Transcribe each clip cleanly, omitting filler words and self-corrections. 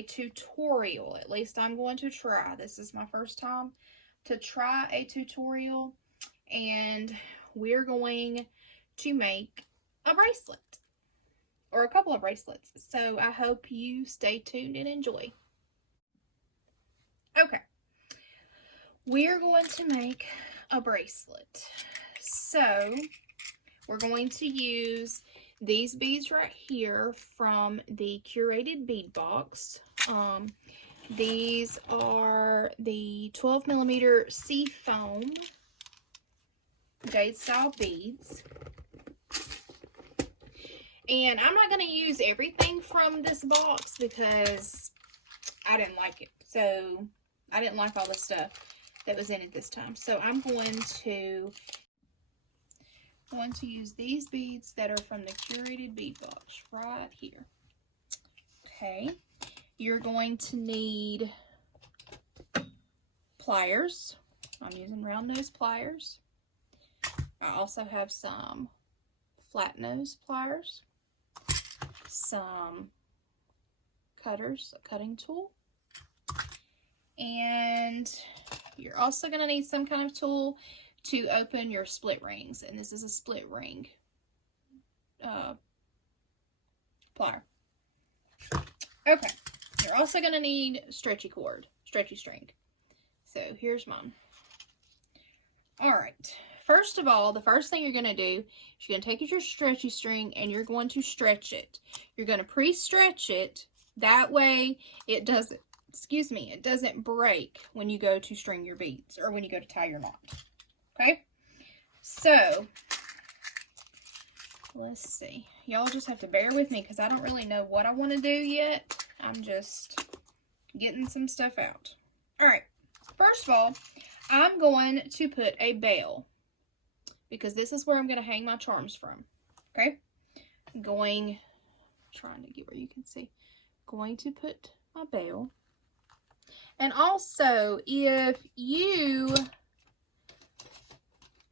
a tutorial. At least I'm going to try. This is my first time to try a tutorial, and we're going to make a bracelet or a couple of bracelets. So I hope you stay tuned and enjoy. Okay, we're going to make a bracelet. So we're going to use these beads right here from the Curated Bead Box. These are the 12mm sea foam jade style beads. And I'm not going to use everything from this box because I didn't like it. So I didn't like all the stuff that was in it this time. So I'm going to use these beads that are from the Curated Bead Box right here. Okay, you're going to need pliers. I'm using round nose pliers. I also have some flat nose pliers, some cutters, a cutting tool, and you're also going to need some kind of tool to open your split rings, and this is a split ring plier. Okay, you're also going to need stretchy string. So here's mine. Alright, first of all, the first thing you're going to do is you're going to take your stretchy string and you're going to stretch it. You're going to pre-stretch it, that way it doesn't, it doesn't break when you go to string your beads or when you go to tie your knot. Okay, so let's see. Y'all just have to bear with me because I don't really know what I want to do yet. I'm just getting some stuff out. All right, first of all, I'm going to put a bell because this is where I'm going to hang my charms from. Okay, I'm trying to get where you can see. Going to put my bell. And also, if you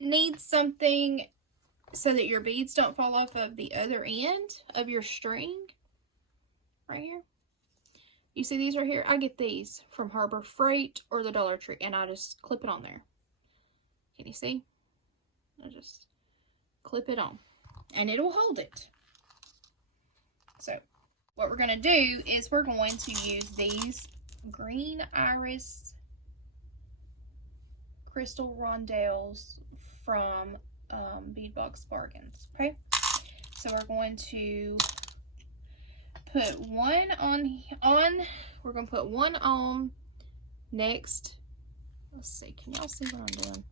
need something so that your beads don't fall off of the other end of your string, right here, you see these right here? I get these from Harbor Freight or the Dollar Tree, and I just clip it on there. Can you see? I just clip it on, and it will hold it. So what we're going to do is we're going to use these green iris crystal rondelles from Beadbox Bargains. Okay, so we're going to put one on. We're going to put one on next. Let's see. Can y'all see what I'm doing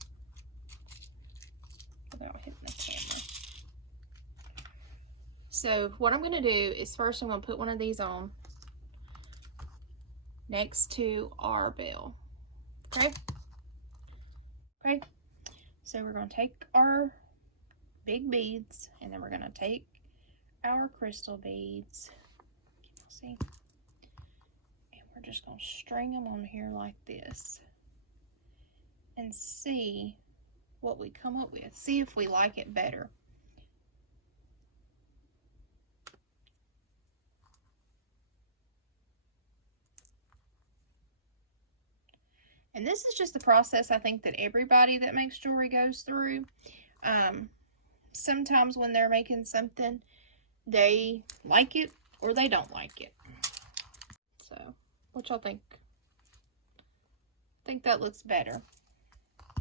without hitting the camera? So what I'm going to do is first I'm going to put one of these on next to our bell. Okay. Okay. So we're going to take our big beads, and then we're going to take our crystal beads. See? And we're just going to string them on here like this and see what we come up with. See if we like it better. And this is just the process I think that everybody that makes jewelry goes through. Sometimes when they're making something, they like it or they don't like it. So, what y'all think? I think that looks better.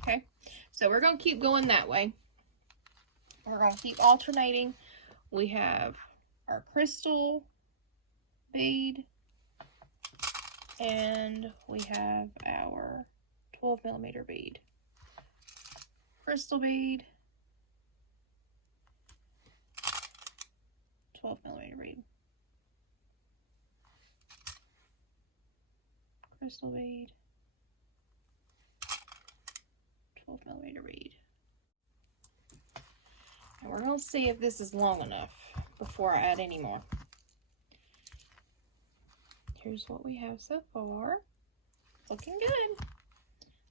Okay, so we're going to keep going that way. We're going to keep alternating. We have our crystal bead, and we have our 12mm bead. Crystal bead, 12mm bead. Crystal bead, 12mm bead. And we're going to see if this is long enough before I add any more. Here's what we have so far. Looking good.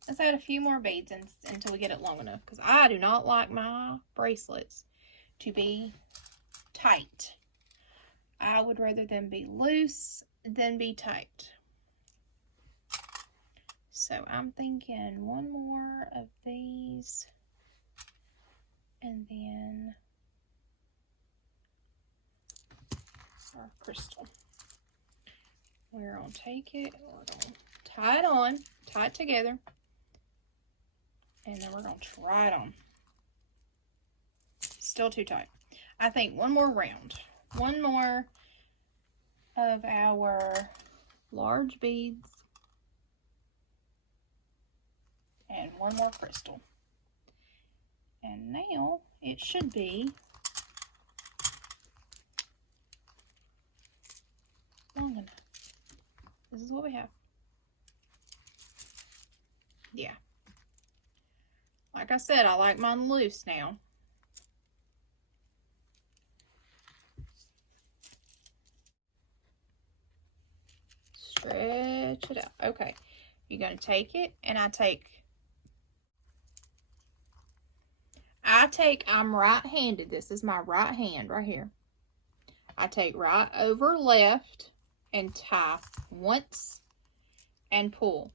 Let's add a few more beads until we get it long enough, because I do not like my bracelets to be tight. I would rather them be loose then be tight. So I'm thinking one more of these, and then our crystal. We're going to take it, we're going to tie it on, tie it together, and then we're going to try it on. Still too tight. I think one more round. One more of our large beads. And one more crystal. And now it should be long enough. This is what we have. Yeah. Like I said, I like mine loose now. Stretch it out. Okay. You're going to take it, and I'm right-handed. This is my right hand right here. I take right over left and tie once and pull.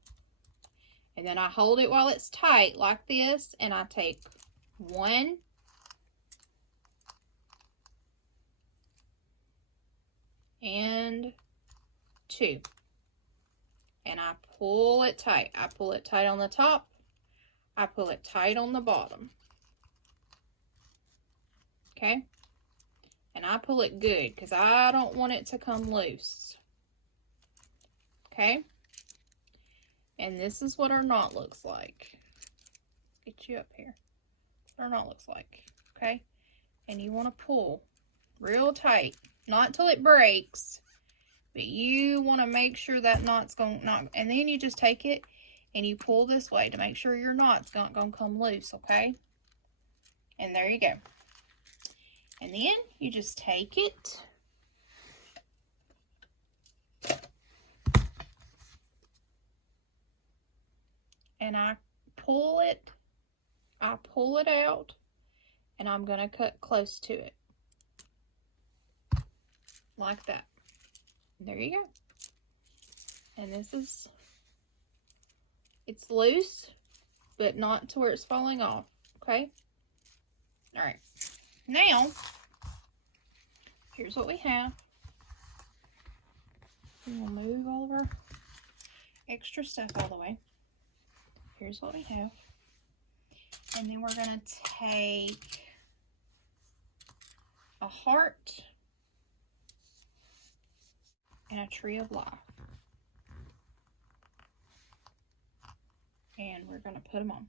And then I hold it while it's tight like this, and I take 1 and 2. And I pull it tight. I pull it tight on the top. I pull it tight on the bottom. Okay? And I pull it good because I don't want it to come loose. Okay? And this is what our knot looks like. Let's get you up here. What our knot looks like. Okay? And you want to pull real tight. Not till it breaks. But you want to make sure that knot's going to, and then you just take it and you pull this way to make sure your knot's not going to come loose, okay? And there you go. And then you just take it and I pull it out, and I'm going to cut close to it. Like that. There you go. And this is, it's loose, but not to where it's falling off, okay? All right. Now, here's what we have. We'll move all of our extra stuff out of the way. Here's what we have. And then we're going to take a heart and a tree of life. And we're going to put them on.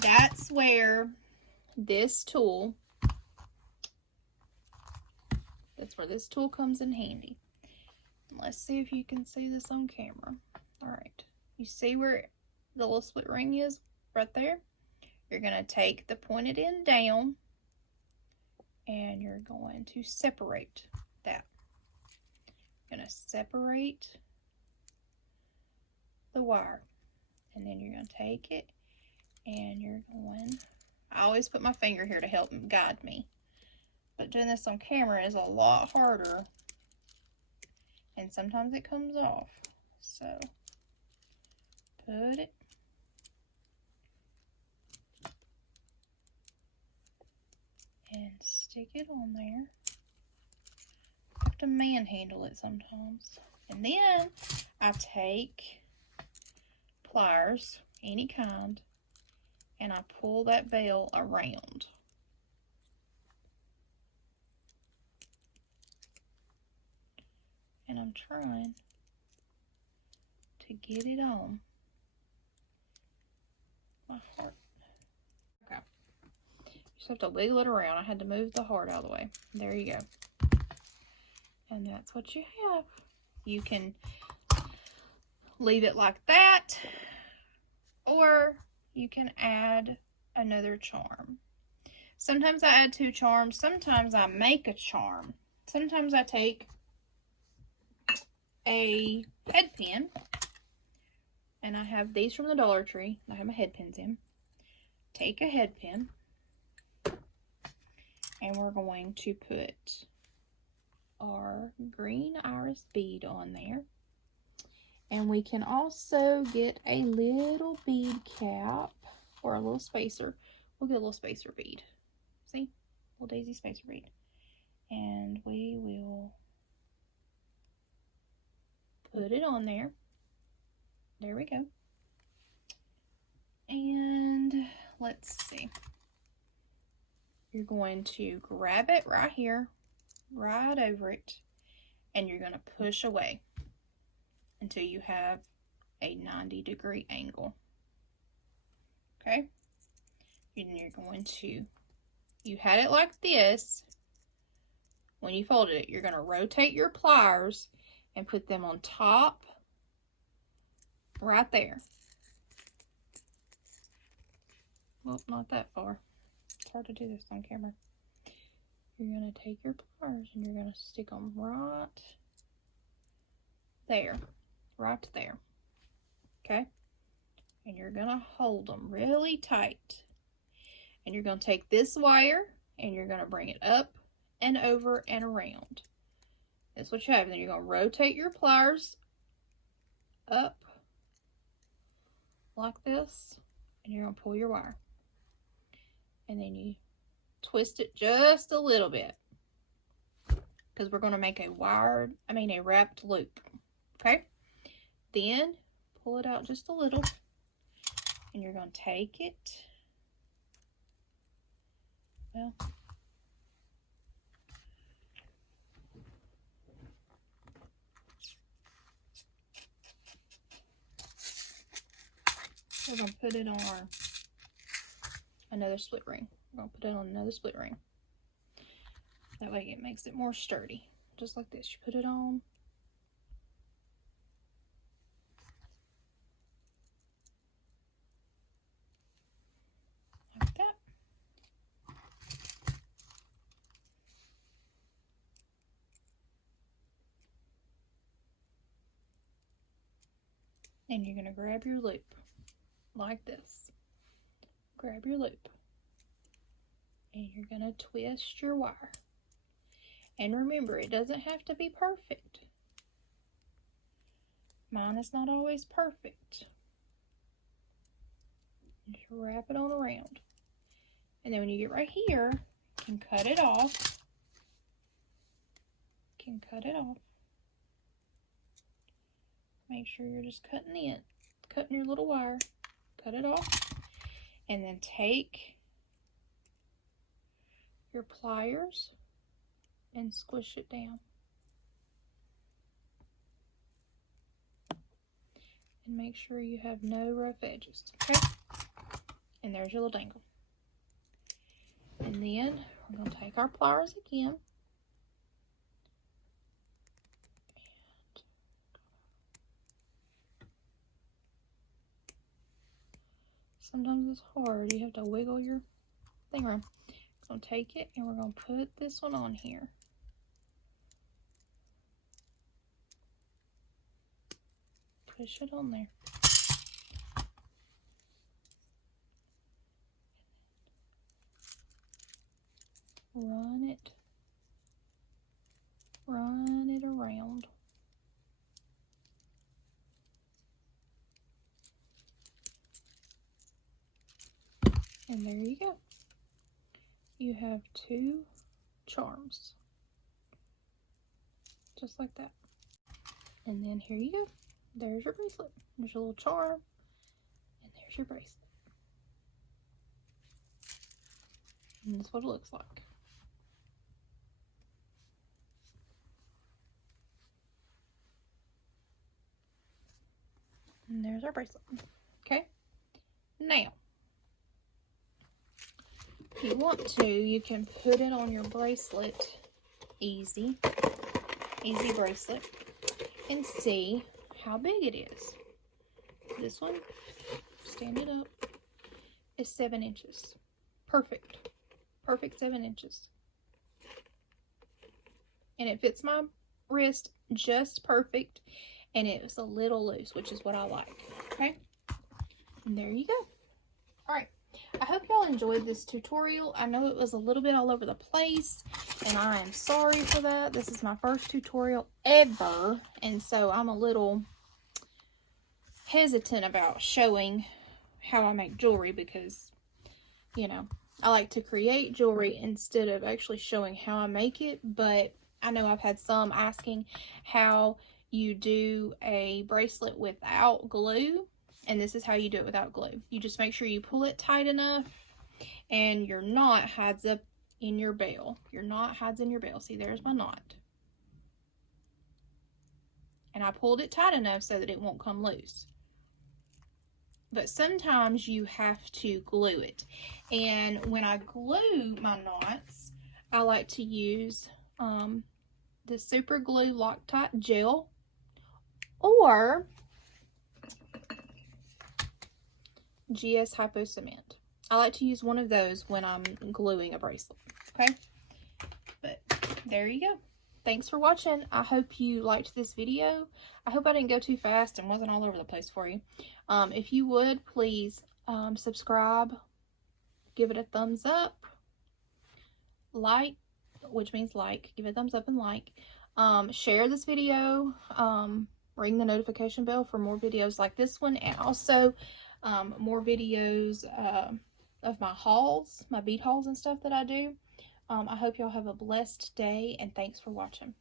That's where this tool, comes in handy. Let's see if you can see this on camera. All right. You see where the little split ring is right there? You're going to take the pointed end down, and you're going to separate that. You're going to separate the wire, and then you're going to take it, and you're going, I always put my finger here to help guide me, but doing this on camera is a lot harder, and sometimes it comes off. So put it and stick it on there. Have to manhandle it sometimes. And then I take pliers, any kind, and I pull that bell around. And I'm trying to get it on my heart. Okay. You just have to wiggle it around. I had to move the heart out of the way. There you go. And that's what you have. You can leave it like that, or you can add another charm. Sometimes I add 2 charms. Sometimes I make a charm. Sometimes I take a head pin, and I have these from the Dollar Tree. I have my head pins in. Take a head pin, and we're going to put our green iris bead on there. And we can also get a little bead cap or a little spacer. We'll get a little spacer bead. See? Little daisy spacer bead. And we will put it on there. There we go. And let's see. You're going to grab it right here, right over it, and you're going to push away until you have a 90-degree angle. Okay? And you're going to, you had it like this. When you folded it, you're going to rotate your pliers and put them on top right there. Well, not that far. It's hard to do this on camera. You're going to take your pliers and you're going to stick them right there. Right there. Okay? And you're going to hold them really tight. And you're going to take this wire and you're going to bring it up and over and around. That's what you have. Then you're going to rotate your pliers up like this, and you're going to pull your wire. And then you twist it just a little bit, because we're going to make a wrapped loop. Okay? Then pull it out just a little, and you're going to take it. Well, we're going to put it on another split ring. We're going to put it on another split ring. That way it makes it more sturdy. Just like this. You put it on. Like that. And you're going to grab your loop. Like this. Grab your loop. And you're going to twist your wire. And remember, it doesn't have to be perfect. Mine is not always perfect. Just wrap it on around. And then when you get right here, you can cut it off. You can cut it off. Make sure you're just cutting your little wire. Cut it off. And then take your pliers and squish it down. And make sure you have no rough edges. Okay? And there's your little dangle. And then we're going to take our pliers again. Sometimes it's hard. You have to wiggle your thing around. We're going to take it and we're going to put this one on here. Push it on there. Run it around. And there you go. You have two charms. Just like that. And then here you go. There's your bracelet. There's your little charm. And there's your bracelet. And that's what it looks like. And there's our bracelet. Okay? Now, if you want to, you can put it on your bracelet, easy bracelet, and see how big it is. This one, stand it up, is 7 inches. Perfect 7 inches. And it fits my wrist just perfect, and it was a little loose, which is what I like. Okay, and there you go. All right. I hope y'all enjoyed this tutorial. I know it was a little bit all over the place, and I am sorry for that. This is my first tutorial ever, and so I'm a little hesitant about showing how I make jewelry because, you know, I like to create jewelry instead of actually showing how I make it. But I know I've had some asking how you do a bracelet without glue, and this is how you do it without glue. You just make sure you pull it tight enough and your knot hides up in your bell. Your knot hides in your bell. See, there's my knot. And I pulled it tight enough so that it won't come loose. But sometimes you have to glue it. And when I glue my knots, I like to use the Super Glue Loctite Gel, or GS Hypo Cement. I like to use one of those when I'm gluing a bracelet, okay? But there you go. Thanks for watching. I hope you liked this video. I hope I didn't go too fast and wasn't all over the place for you. If you would, please subscribe, give it a thumbs up, like, which means like, give it a thumbs up and like. Share this video, ring the notification bell for more videos like this one, and also more videos of my hauls, my bead hauls and stuff that I do. I hope y'all have a blessed day, and thanks for watching.